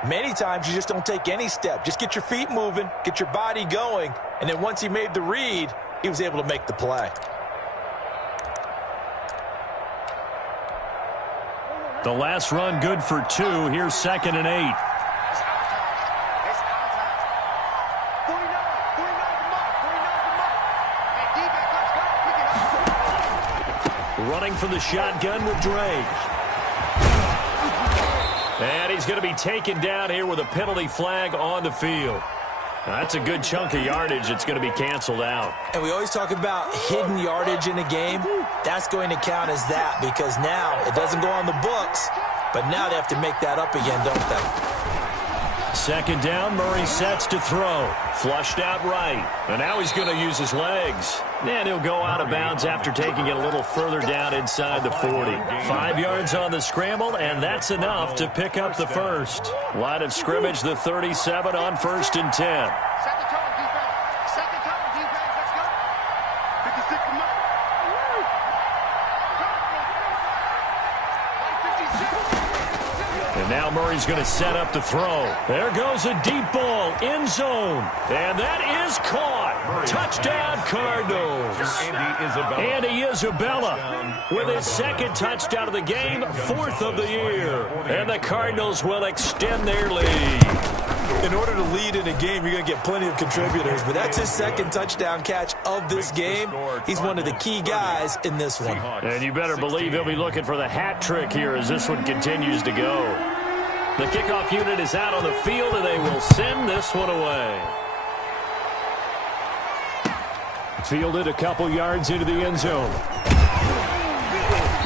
Many times you just don't take any step. Just get your feet moving, get your body going, and then once he made the read, he was able to make the play. The last run good for 2. Here's 2nd and 8. Running from the shotgun with Drake. And he's going to be taken down here with a penalty flag on the field. Now, that's a good chunk of yardage. It's going to be canceled out. And we always talk about hidden yardage in a game. That's going to count as that because now it doesn't go on the books, but now they have to make that up again, don't they? 2nd down, Murray sets to throw. Flushed out right. And now he's going to use his legs. And he'll go out of bounds after taking it a little further down inside the 40. 5 yards on the scramble, and that's enough to pick up the first. Line of scrimmage, the 37 on 1st and 10. Second turn, defense. Second turn, defense. Let's go. 56 to Mike. 56. And now Murray's going to set up the throw. There goes a deep ball, end zone. And that is caught. Touchdown, Cardinals. Andy Isabella with his 2nd touchdown of the game, 4th of the year. And the Cardinals will extend their lead. In order to lead in a game, you're going to get plenty of contributors, but that's his 2nd touchdown catch of this game. He's one of the key guys in this one. And you better believe he'll be looking for the hat trick here as this one continues to go. The kickoff unit is out on the field, and they will send this one away. Fielded a couple yards into the end zone.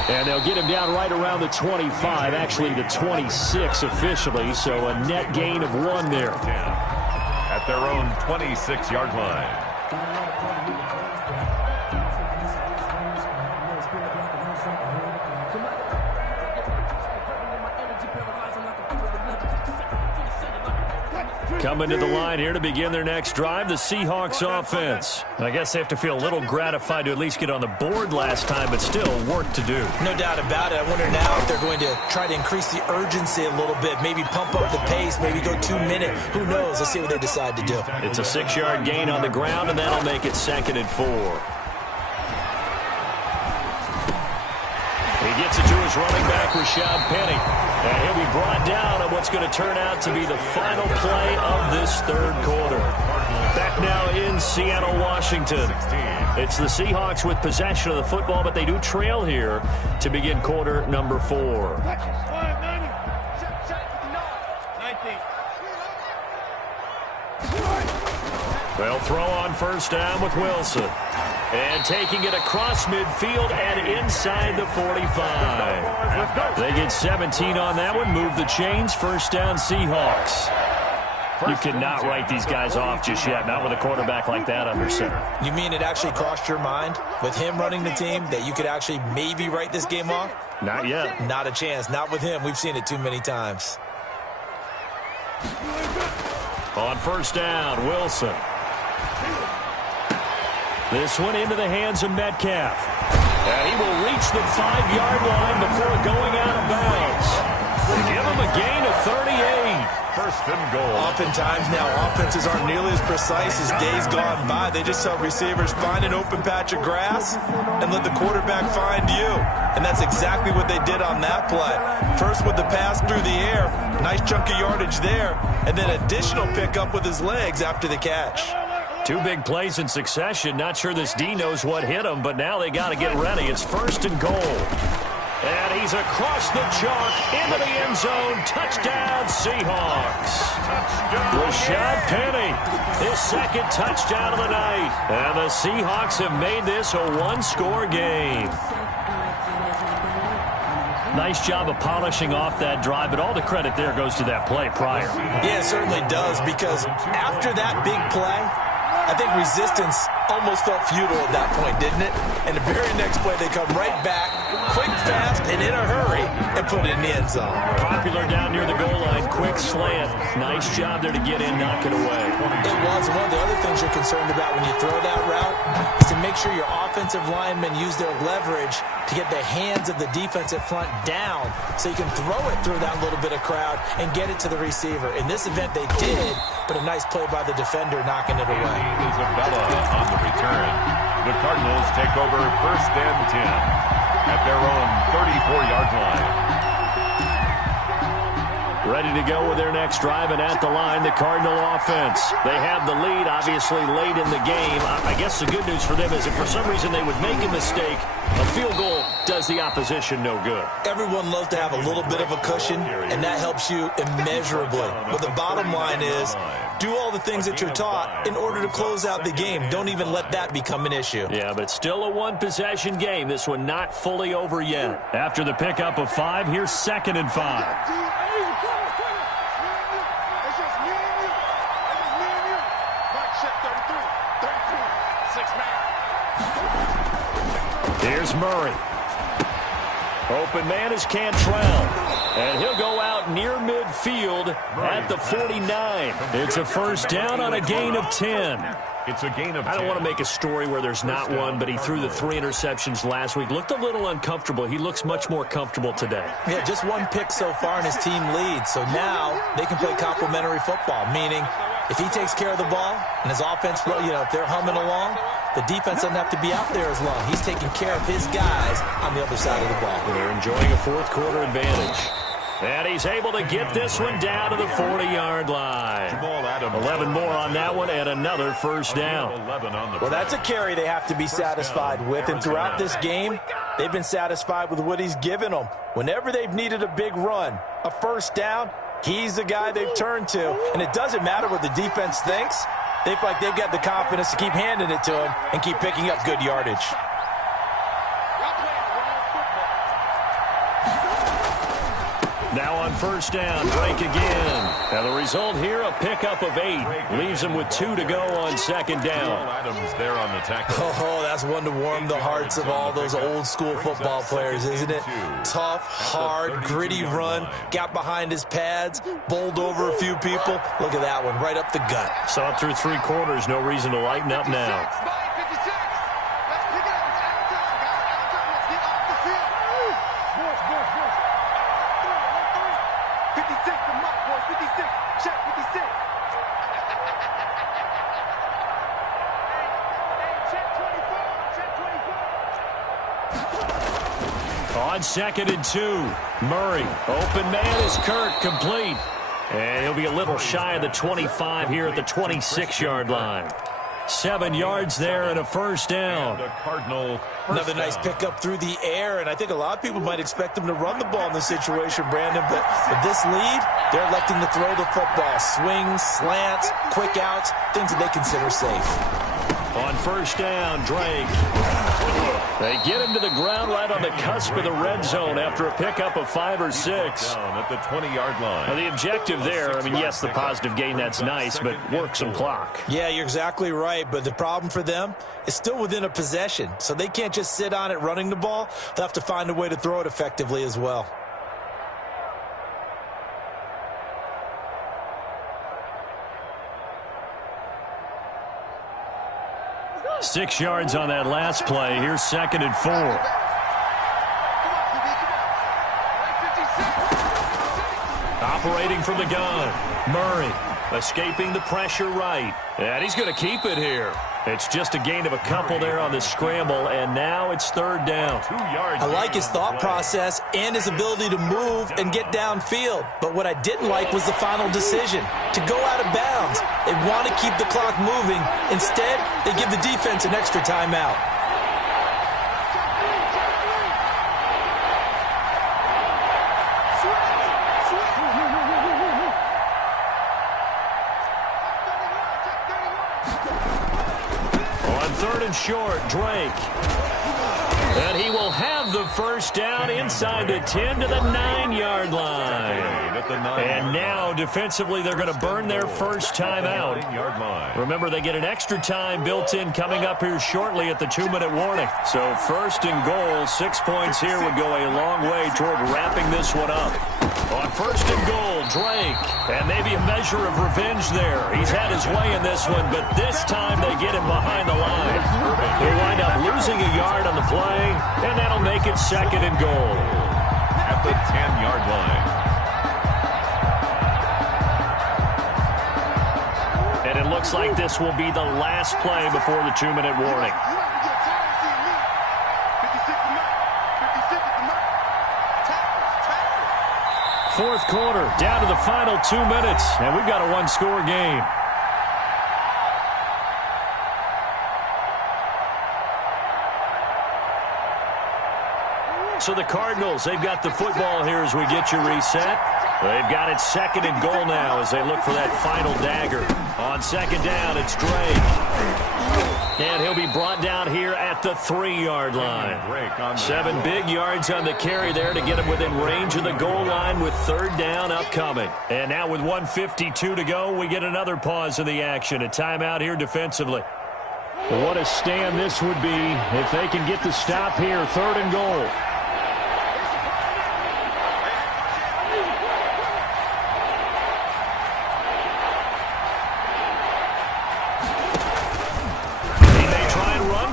And they'll get him down right around the 25, actually the 26 officially, so a net gain of 1 there. At their own 26-yard line. Coming to the line here to begin their next drive, the Seahawks offense. I guess they have to feel a little gratified to at least get on the board last time, but still work to do. No doubt about it. I wonder now if they're going to try to increase the urgency a little bit, maybe pump up the pace, maybe go 2-minute. Who knows? Let's see what they decide to do. It's a 6-yard gain on the ground, and that'll make it 2nd and 4. He gets it to his running back, Rashad Penny. And he'll be brought down on what's going to turn out to be the final play of this 3rd quarter. Back now in Seattle, Washington. It's the Seahawks with possession of the football, but they do trail here to begin quarter number 4. They'll throw on 1st down with Wilson. And taking it across midfield and inside the 45. They get 17 on that one. Move the chains. 1st down, Seahawks. You cannot write these guys off just yet, not with a quarterback like that under center. You mean it actually crossed your mind with him running the team that you could actually maybe write this game off? Not yet. Not a chance. Not with him. We've seen it too many times. On 1st down, Wilson. This one into the hands of Metcalf. And he will reach the 5-yard line before going out of bounds. They give him a gain of 38. 1st and goal. Oftentimes now, offenses aren't nearly as precise as days gone by. They just tell receivers, find an open patch of grass and let the quarterback find you. And that's exactly what they did on that play. First with the pass through the air, nice chunk of yardage there, and then additional pickup with his legs after the catch. 2 big plays in succession. Not sure this D knows what hit him, but now they got to get ready. It's 1st and goal. And he's across the chalk into the end zone. Touchdown, Seahawks. Rashad Penny, his second touchdown of the night. And the Seahawks have made this a one-score game. Nice job of polishing off that drive, but all the credit there goes to that play prior. Yeah, it certainly does, because after that big play, I think resistance almost felt futile at that point, didn't it? And the very next play, they come right back, quick, fast, and in a hurry, and put it in the end zone. Popular down near the goal line, quick slant. Nice job there to get in, knock it away. It was. One of the other things you're concerned about when you throw that route is to make sure your offensive linemen use their leverage to get the hands of the defensive front down so you can throw it through that little bit of crowd and get it to the receiver. In this event, they did, but a nice play by the defender knocking it away. Isabella on the return. The Cardinals take over 1st and 10 at their own 34-yard line. Ready to go with their next drive, and at the line, the Cardinal offense. They have the lead, obviously, late in the game. I guess the good news for them is if for some reason they would make a mistake, a field goal does the opposition no good. Everyone loves to have a little bit of a cushion, and that helps you immeasurably. But the bottom line is, do all the things that you're taught in order to close out the game. Don't even let that become an issue. Yeah, but still a one-possession game. This one not fully over yet. After the pickup of 5, here's 2nd and 5. Here's Murray. Open man is Cantrell. And he'll go out near midfield at the 49. It's a first down on a gain of 10. It's a gain of 10. I don't want to make a story where there's not one, but he threw the 3 interceptions last week. Looked a little uncomfortable. He looks much more comfortable today. Yeah, just 1 pick so far and his team leads. So now they can play complementary football, meaning if he takes care of the ball and his offense, if they're humming along, the defense doesn't have to be out there as long. He's taking care of his guys on the other side of the ball. They're enjoying a 4th quarter advantage. And he's able to get this one down to the 40-yard line. 11 more on that one and another first down. Well, that's a carry they have to be satisfied with. And throughout this game, they've been satisfied with what he's given them. Whenever they've needed a big run, a first down, he's the guy they've turned to. And it doesn't matter what the defense thinks. They feel like they've got the confidence to keep handing it to him and keep picking up good yardage. Now on first down, Drake again. And the result here, a pickup of 8. Leaves him with 2 to go on 2nd down. Adams there on the tackle. Oh, that's one to warm the hearts of all those old-school football players, isn't it? Tough, hard, gritty run. Got behind his pads, bowled over a few people. Look at that one, right up the gut. Saw it through 3 quarters. No reason to lighten up now. On 2nd and 2, Murray. Open man is Kirk, complete. And he'll be a little shy of the 25 here at the 26-yard line. 7 yards there and a first down. Another nice pickup through the air, and I think a lot of people might expect them to run the ball in this situation, Brandon, but with this lead, they're electing to throw the football. Swings, slants, quick outs, things that they consider safe. On first down, Drake. They get him to the ground right on the cusp of the red zone after a pickup of 5 or 6. Down at the 20-yard line. Now, the objective there, yes, the positive gain, that's nice, but work some clock. Yeah, you're exactly right, but the problem for them is still within a possession, so they can't just sit on it running the ball. They'll have to find a way to throw it effectively as well. Six yards on that last play. Here's 2nd and 4. Operating from the gun. Murray escaping the pressure right. And he's going to keep it here. It's just a gain of a couple there on the scramble, and now it's 3rd down. 2 yards. I like his thought process and his ability to move and get downfield. But what I didn't like was the final decision, to go out of bounds. They want to keep the clock moving. Instead, they give the defense an extra timeout. third and short. Drake. And he will have the first down inside the 10 to the 9-yard line. And now, defensively, they're going to burn their first time out. Remember, they get an extra time built in coming up here shortly at the 2-minute warning. So first and goal, 6 points here would go a long way toward wrapping this one up. On first and goal, Drake. And maybe a measure of revenge there. He's had his way in this one, but this time they get him behind the line. He'll wind up losing a yard on the play, and that'll make it second and goal. At the 10-yard line. And it looks like this will be the last play before the 2-minute warning. Fourth quarter, down to the final 2 minutes, and we've got a one-score game. So the Cardinals, they've got the football here as we get you reset. They've got it second and goal now as they look for that final dagger. On second down, it's Drake. And he'll be brought down here at the 3-yard line. 7 big yards on the carry there to get him within range of the goal line with third down upcoming. And now with 1:52 to go, we get another pause in the action. A timeout here defensively. What a stand this would be if they can get the stop here, third and goal.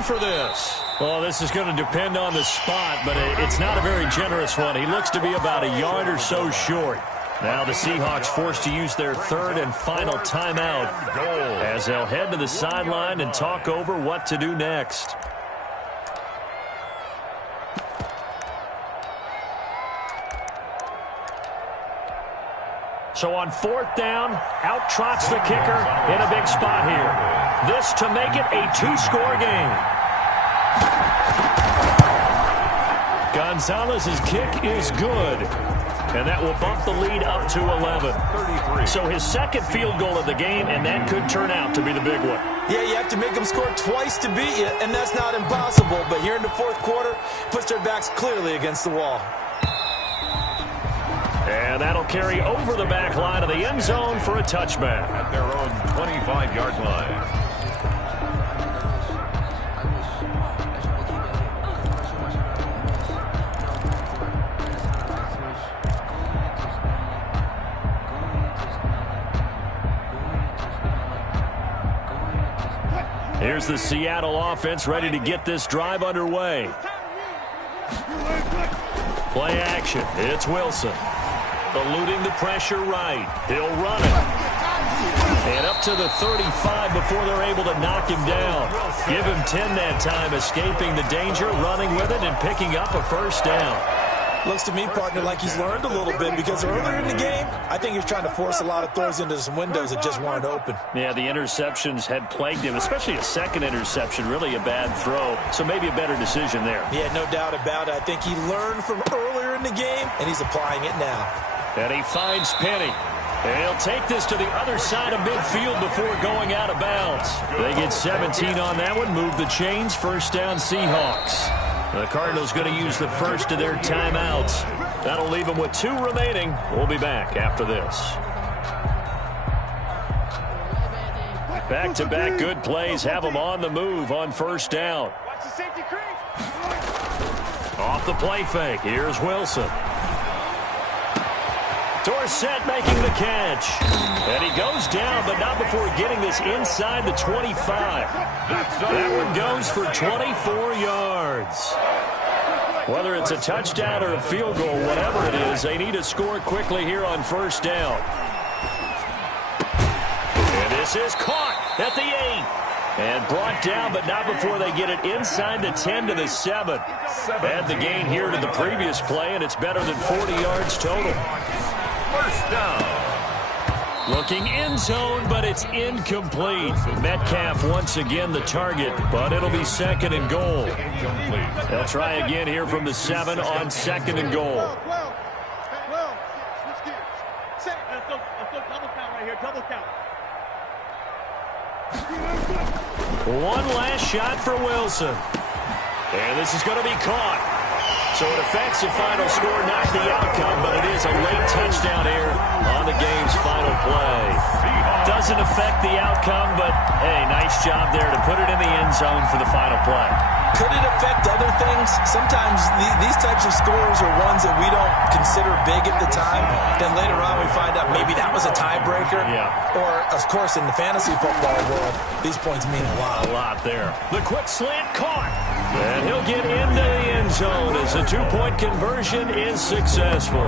For this. Well, this is going to depend on the spot, but it's not a very generous one. He looks to be about a yard or so short. Now the Seahawks forced to use their third and final timeout as they'll head to the sideline and talk over what to do next. So on fourth down, out trots the kicker in a big spot here. This to make it a 2-score game. Gonzalez's kick is good, and that will bump the lead up to 11. So his second field goal of the game, and that could turn out to be the big one. Yeah, you have to make them score twice to beat you, and that's not impossible. But here in the fourth quarter, puts their backs clearly against the wall. And that'll carry over the back line of the end zone for a touchback. At their own 25-yard line. Here's the Seattle offense ready to get this drive underway. Play action. It's Wilson. Eluding the pressure right. He'll run it. And up to the 35 before they're able to knock him down. Give him 10 that time, escaping the danger, running with it, and picking up a first down. Looks to me, partner, like he's learned a little bit because earlier in the game, I think he was trying to force a lot of throws into some windows that just weren't open. Yeah, the interceptions had plagued him, especially a second interception, really a bad throw. So maybe a better decision there. Yeah, no doubt about it. I think he learned from earlier in the game, and he's applying it now. And he finds Penny. And he'll take this to the other side of midfield before going out of bounds. They get 17 on that one, move the chains, first down Seahawks. The Cardinals going to use the first of their timeouts. That'll leave them with 2 remaining. We'll be back after this. Back-to-back good plays have them on the move on first down. Off the play fake. Here's Wilson. Dorsett making the catch. And he goes down, but not before getting this inside the 25. That one goes for 24 yards. Whether it's a touchdown or a field goal, whatever it is, they need to score quickly here on first down. And this is caught at the 8. And brought down, but not before they get it inside the 10 to the 7. Add the gain here to the previous play, and it's better than 40 yards total. First down. Looking end zone, but it's incomplete. Metcalf once again the target, but it'll be second and goal. They'll try again here from the 7 on second and goal. Well, switch gears. Let's go double count right here, double count. One last shot for Wilson. And this is going to be caught. So it affects the final score, not the outcome, but it is a late touchdown here on the game's final play. Doesn't affect the outcome, but, hey, nice job there to put it in the end zone for the final play. Could it affect other things? Sometimes these types of scores are ones that we don't consider big at the time. Then later on we find out maybe that was a tiebreaker. Yeah. Or, of course, in the fantasy football world, these points mean a lot. A lot there. The quick slant caught. And he'll get into the end zone as a two-point conversion is successful.